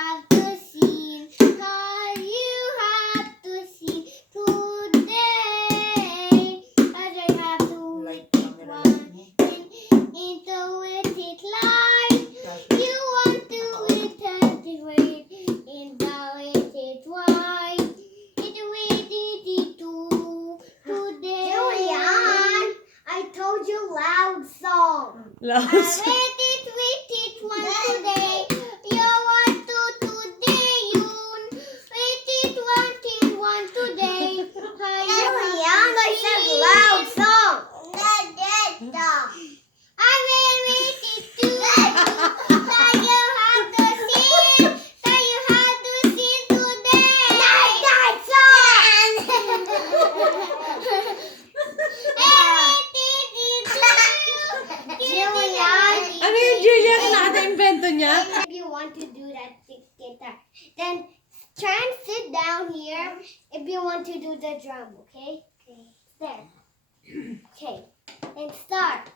have to sing. Cause you have to sing today. Cause I have to wait it one into it light. You want to return to wait in the it white. It waited it today. Julian, I told you loud song. Loud I song. waited one today. You want to today, Yun. Waited one today. Julian, I said loud song. I will wait it too. So you have to sing. So you have to sing today. That song. Julian. Ano yung Julian na naka-invento niya? If you want to do that guitar, then try and sit down here if you want to do the drum, okay? Okay. There. Okay. Then start.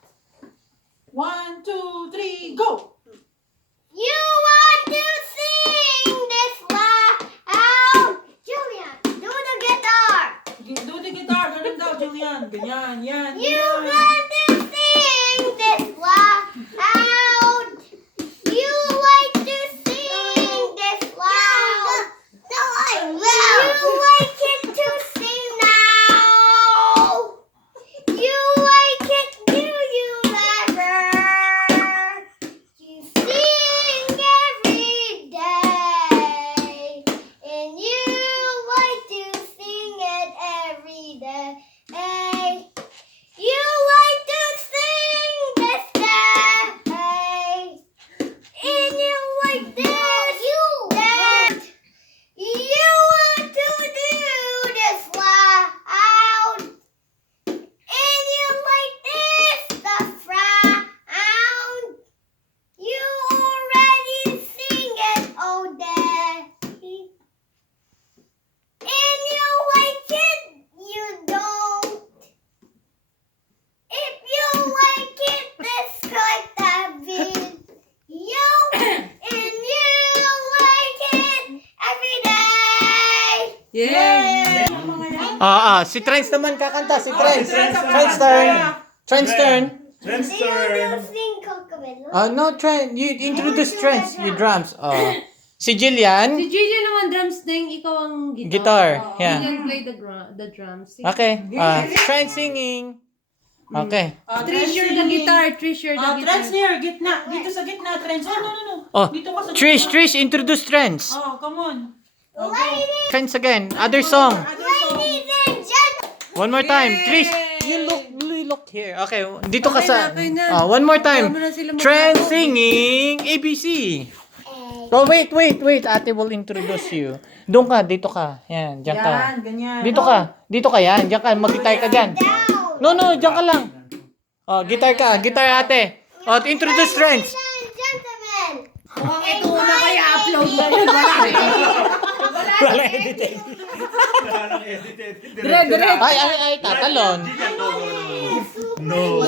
1, 2, 3, go! You want to sing this loud. Julian, do the guitar. Do the guitar. Ganun daw, Julian. Ganyan, yan. You yan. want to sing this loud. You like to sing this loud. No, I will. You like it to sing now. You like it, do you never? You sing every day, and you like to sing it every day. You like to sing this day, and you like this that. You want to do this loud, and you like this the frown. You already sing it all day, and you like it, you don't. If you like it, this like that beat. You and you like it every day. Yay! Si Trends naman kakanta. Si Trends. Trends turn. Trends turn. They don't sing Cocomelon. No, Trent. You introduce Trends. You drums. Si Jillian. Si Julian naman drums ding, ikaw ang guitar. Guitar. Oh, Yeah. You can play the drums. Okay. Trends singing. Okay. Trish, you're the guitar. Trish, you're the guitar. Trends near, gitna. Dito sa gitna, Trends. Oh, no. Oh, Dito ka sa Trish, gitna. Trish, introduce Trends. Oh, come on. Ladies, Trends again. Other song. ladies and gentlemen. One more time. Yay! Trish, you look here. Okay, dito ka sa... Okay na. One more time. Wala mo na sila mag- Trends singing ABC. Oh, wait. Ate will introduce you. Doon ka, dito ka. Yan, diyan ka. Yan, ganyan. Dito ka yan. Diyan ka, mag-guitar ka dyan. Down. No, diyan ka lang. Oh, guitar ka. Guitar ate. Oh, introduce Trends. Ladies and gentlemen. Mukhang ito na kaya upload na yun. Wala edited. Dire. Ay, tatalon. No.